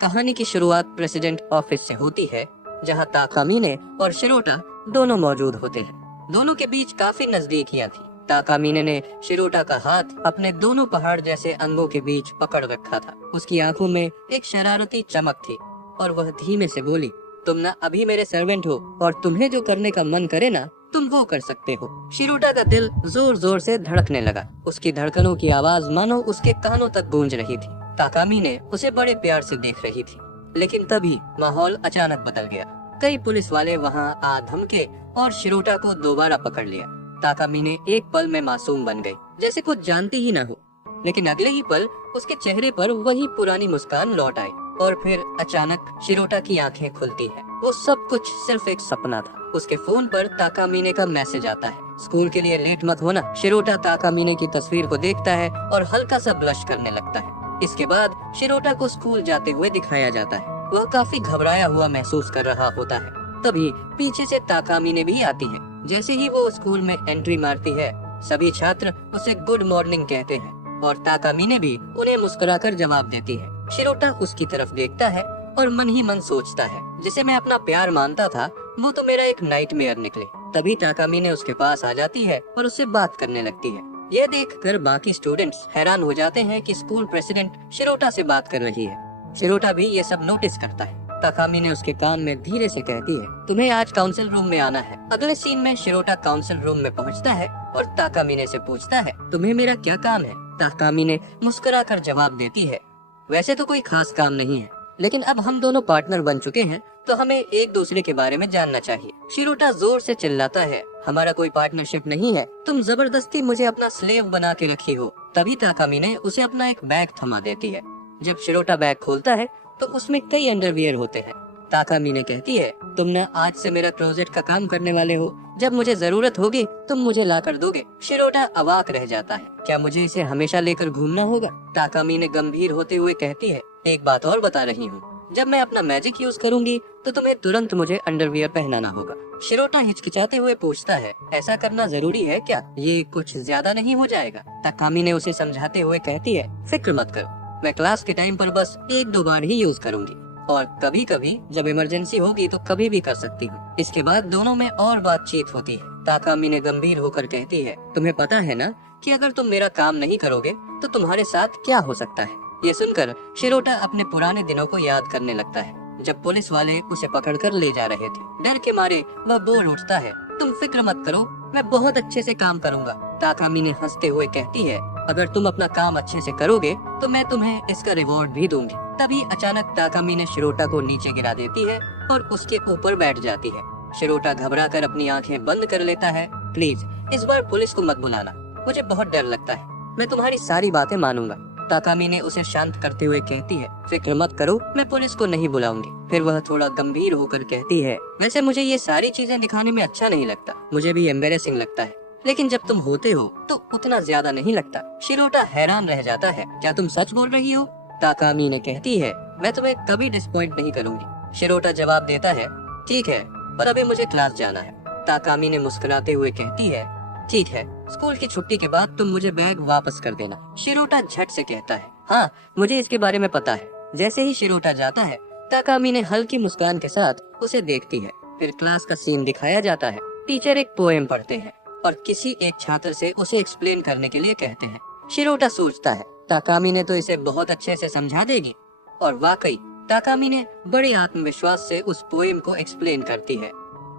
कहानी की शुरुआत प्रेसिडेंट ऑफिस से होती है, जहां ताकामिने और शिरोटा दोनों मौजूद होते हैं। दोनों के बीच काफी नजदीकियां थी। ताकामिने ने शिरोटा का हाथ अपने दोनों पहाड़ जैसे अंगों के बीच पकड़ रखा था। उसकी आंखों में एक शरारती चमक थी और वह धीमे से बोली, तुम ना अभी मेरे सर्वेंट हो और तुम्हें जो करने का मन करे ना तुम वो कर सकते हो। शिरोटा का दिल जोर जोर से धड़कने लगा। उसकी धड़कनों की आवाज मानो उसके कानों तक गूंज रही थी। ताकामिने उसे बड़े प्यार से देख रही थी, लेकिन तभी माहौल अचानक बदल गया। कई पुलिस वाले वहां आ धमके और शिरोटा को दोबारा पकड़ लिया। ताकामिने एक पल में मासूम बन गई, जैसे कुछ जानती ही न हो। लेकिन अगले ही पल उसके चेहरे पर वही पुरानी मुस्कान लौट आई और फिर अचानक शिरोटा की आंखें खुलती है। वो सब कुछ सिर्फ एक सपना था। उसके फोन पर ताकामिने का मैसेज आता है, स्कूल के लिए लेट मत होना। शिरोटा ताकामिने की तस्वीर को देखता है और हल्का सा ब्लश करने लगता है। इसके बाद शिरोटा को स्कूल जाते हुए दिखाया जाता है। वह काफी घबराया हुआ महसूस कर रहा होता है। तभी पीछे से ताकामिने भी आती है। जैसे ही वो स्कूल में एंट्री मारती है, सभी छात्र उसे गुड मॉर्निंग कहते हैं और ताकामिने भी उन्हें मुस्कुराकर जवाब देती है। शिरोटा उसकी तरफ देखता है और मन ही मन सोचता है, जिसे मैं अपना प्यार मानता था वो तो मेरा एक नाइटमेयर निकले। तभी ताकामिने उसके पास आ जाती है और उससे बात करने लगती है। यह देखकर बाकी स्टूडेंट्स हैरान हो जाते हैं कि स्कूल प्रेसिडेंट शिरोटा से बात कर रही है। शिरोटा भी ये सब नोटिस करता है। ताकामिने उसके कान में धीरे से कहती है, तुम्हें आज काउंसिल रूम में आना है। अगले सीन में शिरोटा काउंसिल रूम में पहुंचता है और ताकामिने से पूछता है, तुम्हें मेरा क्या काम है? ताकामिने मुस्कुराकर जवाब देती है, वैसे तो कोई खास काम नहीं है, लेकिन अब हम दोनों पार्टनर बन चुके हैं तो हमें एक दूसरे के बारे में जानना चाहिए। शिरोटा जोर से चिल्लाता है, हमारा कोई पार्टनरशिप नहीं है, तुम जबरदस्ती मुझे अपना स्लेव बना के रखी हो। तभी ताकामिने उसे अपना एक बैग थमा देती है। जब शिरोटा बैग खोलता है तो उसमें कई अंडरवियर होते हैं। ताकामिने कहती है, तुम न आज से मेरा क्लोजेट का काम करने वाले हो। जब मुझे जरूरत होगी तुम मुझे ला कर दोगे। शिरोटा अवाक रह जाता है, क्या मुझे इसे हमेशा लेकर घूमना होगा? ताकामिने गंभीर होते हुए कहती है, एक बात और बता रही हूँ, जब मैं अपना मैजिक यूज करूंगी तो तुम्हें तुरंत मुझे अंडरवियर पहनाना होगा। शिरोटा हिचकिचाते हुए पूछता है, ऐसा करना जरूरी है क्या? ये कुछ ज्यादा नहीं हो जाएगा? ताकामिने उसे समझाते हुए कहती है, फिक्र मत करो, मैं क्लास के टाइम पर बस एक दो बार ही यूज करूंगी और कभी कभी जब इमरजेंसी होगी तो कभी भी कर सकती हूँ। इसके बाद दोनों में और बातचीत होती है। ताकामिने गंभीर होकर कहती है, तुम्हें पता है ना कि अगर तुम मेरा काम नहीं करोगे तो तुम्हारे साथ क्या हो सकता है? ये सुनकर शिरोटा अपने पुराने दिनों को याद करने लगता है, जब पुलिस वाले उसे पकड़कर ले जा रहे थे। डर के मारे वह बोल उठता है, तुम फिक्र मत करो, मैं बहुत अच्छे से काम करूंगा। ताकामिने हंसते हुए कहती है, अगर तुम अपना काम अच्छे से करोगे तो मैं तुम्हें इसका रिवॉर्ड भी दूंगी। तभी अचानक ताकामिने शिरोटा को नीचे गिरा देती है और उसके ऊपर बैठ जाती है। शिरोटा घबराकर अपनी आंखें बंद कर लेता है। प्लीज इस बार पुलिस को मत बुलाना, मुझे बहुत डर लगता है, मैं तुम्हारी सारी बातें मानूंगा। ताकामिने उसे शांत करते हुए कहती है, फिक्र मत करो, मैं पुलिस को नहीं बुलाऊंगी। फिर वह थोड़ा गंभीर होकर कहती है, वैसे मुझे ये सारी चीजें दिखाने में अच्छा नहीं लगता, मुझे भी एम्बेरेसिंग लगता है, लेकिन जब तुम होते हो तो उतना ज्यादा नहीं लगता। शिरोटा हैरान रह जाता है, क्या तुम सच बोल रही हो? ताकामिने कहती है, मैं तुम्हें कभी डिसपॉइंट नहीं करूंगी। शिरोटा जवाब देता है, ठीक है, पर अभी मुझे क्लास जाना है। ताकामिने मुस्कुराते हुए कहती है, ठीक है, स्कूल की छुट्टी के बाद तुम मुझे बैग वापस कर देना। शिरोटा झट से कहता है, हाँ मुझे इसके बारे में पता है। जैसे ही शिरोटा जाता है, ताकामिने हल्की मुस्कान के साथ उसे देखती है। फिर क्लास का सीन दिखाया जाता है। टीचर एक पोएम पढ़ते हैं और किसी एक छात्र से उसे एक्सप्लेन करने के लिए कहते हैं। शिरोटा सोचता है, ताकामिने तो इसे बहुत अच्छे से समझा देगी, और वाकई ताकामिने बड़े आत्मविश्वास से उस पोएम को एक्सप्लेन करती है।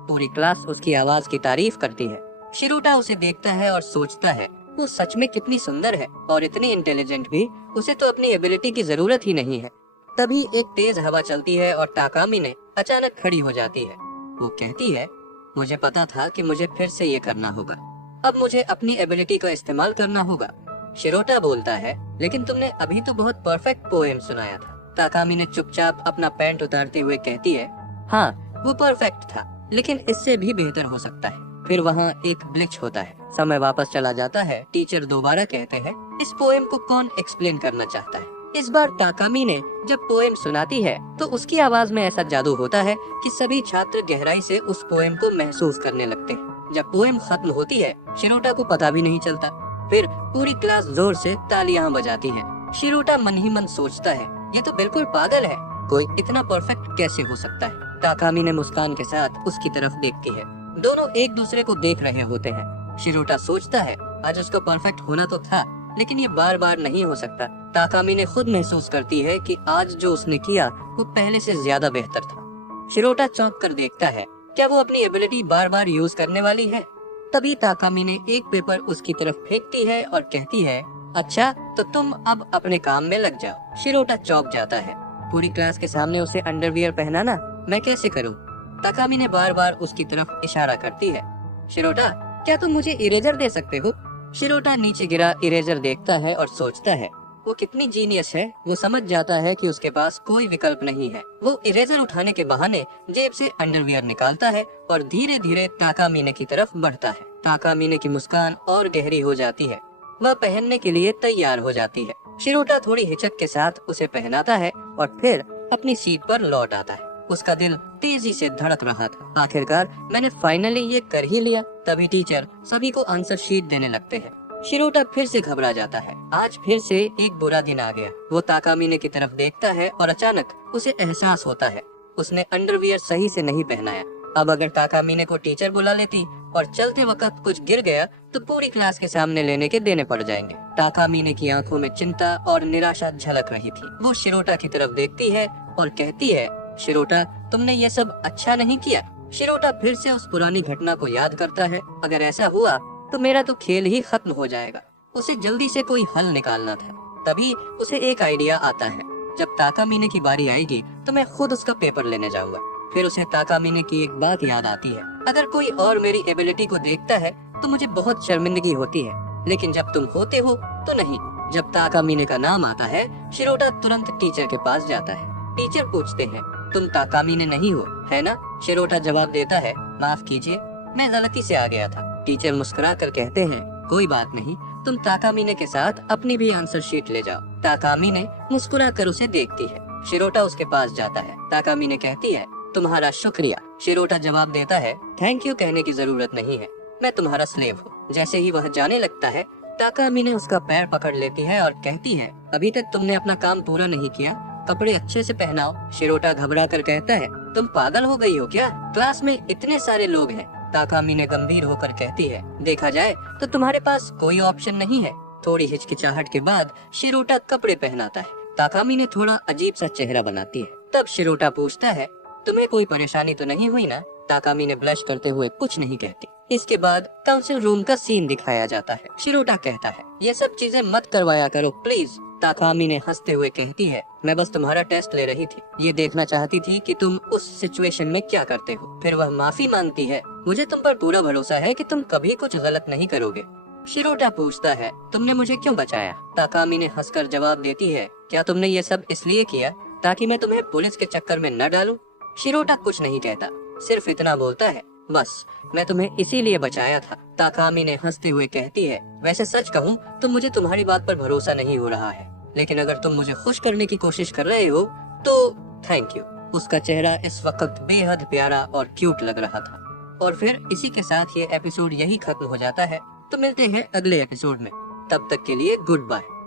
पूरी क्लास उसकी आवाज की तारीफ करती है। शिरोटा उसे देखता है और सोचता है, वो सच में कितनी सुंदर है और इतनी इंटेलिजेंट भी, उसे तो अपनी एबिलिटी की जरूरत ही नहीं है। तभी एक तेज हवा चलती है और ताकामिने अचानक खड़ी हो जाती है। वो कहती है, मुझे पता था कि मुझे फिर से ये करना होगा, अब मुझे अपनी एबिलिटी का इस्तेमाल करना होगा। शिरोटा बोलता है, लेकिन तुमने अभी तो बहुत परफेक्ट पोएम सुनाया था। ताकामिने चुपचाप अपना पैंट उतारते हुए कहती है, हाँ वो परफेक्ट था, लेकिन इससे भी बेहतर हो सकता है। फिर वहाँ एक ग्लिच होता है, समय वापस चला जाता है। टीचर दोबारा कहते हैं, इस पोएम को कौन एक्सप्लेन करना चाहता है? इस बार ताकामिने जब पोएम सुनाती है तो उसकी आवाज में ऐसा जादू होता है कि सभी छात्र गहराई से उस पोएम को महसूस करने लगते हैं। जब पोएम खत्म होती है, शिरोटा को पता भी नहीं चलता। फिर पूरी क्लास जोर से तालियां बजाती है। शिरोटा मन ही मन सोचता है, ये तो बिल्कुल पागल है, कोई इतना परफेक्ट कैसे हो सकता है। ताकामी ने मुस्कान के साथ उसकी तरफ देखती है। दोनों एक दूसरे को देख रहे होते हैं। शिरोटा सोचता है आज उसका परफेक्ट होना तो था, लेकिन ये बार बार नहीं हो सकता। ताकामी ने खुद महसूस करती है कि आज जो उसने किया वो पहले से ज्यादा बेहतर था। शिरोटा चौंक कर देखता है, क्या वो अपनी एबिलिटी बार बार यूज करने वाली है। तभी ताकामी ने एक पेपर उसकी तरफ फेंकती है और कहती है, अच्छा तो तुम अब अपने काम में लग जाओ। शिरोटा चौंक जाता है। पूरी क्लास के सामने उसे अंडरवियर पहनाना मैं कैसे करूं? ताकामी ने बार बार उसकी तरफ इशारा करती है। शिरोटा, क्या तुम मुझे इरेजर दे सकते हो? शिरोटा नीचे गिरा इरेजर देखता है और सोचता है वो कितनी जीनियस है। वो समझ जाता है कि उसके पास कोई विकल्प नहीं है। वो इरेजर उठाने के बहाने जेब से अंडरवियर निकालता है और धीरे धीरे ताकामीने की तरफ बढ़ता है। ताकामीने की मुस्कान और गहरी हो जाती है। वह पहनने के लिए तैयार हो जाती है। शिरोटा थोड़ी हिचक के साथ उसे पहनाता है और फिर अपनी सीट पर लौट आता है। उसका दिल तेजी से धड़क रहा था। आखिरकार मैंने फाइनली ये कर ही लिया। तभी टीचर सभी को आंसर शीट देने लगते हैं। शिरोटा फिर से घबरा जाता है। आज फिर से एक बुरा दिन आ गया। वो ताकामीने की तरफ देखता है और अचानक उसे एहसास होता है उसने अंडरवियर सही से नहीं पहनाया। अब अगर ताकामीने को टीचर बुला लेती और चलते वक्त कुछ गिर गया तो पूरी क्लास के सामने लेने के देने पड़ जाएंगे। ताकामीने की आंखों में चिंता और निराशा झलक रही थी। वो शिरोटा की तरफ देखती है और कहती है, शिरोटा तुमने ये सब अच्छा नहीं किया। शिरोटा फिर से उस पुरानी घटना को याद करता है। अगर ऐसा हुआ तो मेरा तो खेल ही खत्म हो जाएगा। उसे जल्दी से कोई हल निकालना था। तभी उसे एक आइडिया आता है, जब ताकामीने की बारी आएगी तो मैं खुद उसका पेपर लेने जाऊंगा। फिर उसे ताकामीने की एक बात याद आती है, अगर कोई और मेरी एबिलिटी को देखता है तो मुझे बहुत शर्मिंदगी होती है, लेकिन जब तुम होते हो तो नहीं। जब ताकामीने का नाम आता है शिरोटा तुरंत टीचर के पास जाता है। टीचर पूछते हैं, तुम ताकामीने नहीं हो, है ना? शिरोटा जवाब देता है, माफ कीजिए, मैं गलती से आ गया था। टीचर मुस्कुरा कर कहते हैं, कोई बात नहीं, तुम ताकामीने के साथ अपनी भी आंसर शीट ले जाओ। ताकामीने मुस्कुरा कर उसे देखती है। शिरोटा उसके पास जाता है। ताकामीने कहती है, तुम्हारा शुक्रिया। शिरोटा जवाब देता है, थैंक यू कहने की जरूरत नहीं है, मैं तुम्हारा स्लेव हूँ। जैसे ही वह जाने लगता है ताकामीने उसका पैर पकड़ लेती है और कहती है, अभी तक तुमने अपना काम पूरा नहीं किया, कपड़े अच्छे से पहनाओ। शिरोटा घबरा कर कहता है, तुम पागल हो गई हो क्या? क्लास में इतने सारे लोग हैं। ताकामीने गंभीर होकर कहती है, देखा जाए तो तुम्हारे पास कोई ऑप्शन नहीं है। थोड़ी हिचकिचाहट के बाद शिरोटा कपड़े पहनाता है। ताकामीने थोड़ा अजीब सा चेहरा बनाती है। तब शिरोटा पूछता है, तुम्हें कोई परेशानी तो नहीं हुई ना? ताकामीने ब्लश करते हुए कुछ नहीं कहती। इसके बाद काउंसिल रूम का सीन दिखाया जाता है। शिरोटा कहता है, ये सब चीजें मत करवाया करो प्लीज। ताकामीने हंसते हुए कहती है, मैं बस तुम्हारा टेस्ट ले रही थी, ये देखना चाहती थी कि तुम उस सिचुएशन में क्या करते हो। फिर वह माफी मांगती है, मुझे तुम पर पूरा भरोसा है कि तुम कभी कुछ गलत नहीं करोगे। शिरोटा पूछता है, तुमने मुझे क्यों बचाया? ताकामीने हंसकर जवाब देती है, क्या तुमने ये सब इसलिए किया ताकि मैं तुम्हें पुलिस के चक्कर में न डालूं? शिरोटा कुछ नहीं कहता, सिर्फ इतना बोलता है, बस मैं तुम्हें इसीलिए बचाया था। ताकामीने हंसते हुए कहती है, वैसे सच कहूँ तो मुझे तुम्हारी बात पर भरोसा नहीं हो रहा है, लेकिन अगर तुम मुझे खुश करने की कोशिश कर रहे हो तो थैंक यू। उसका चेहरा इस वक्त बेहद प्यारा और क्यूट लग रहा था। और फिर इसी के साथ ये एपिसोड यही खत्म हो जाता है। तो मिलते हैं अगले एपिसोड में, तब तक के लिए गुड बाय।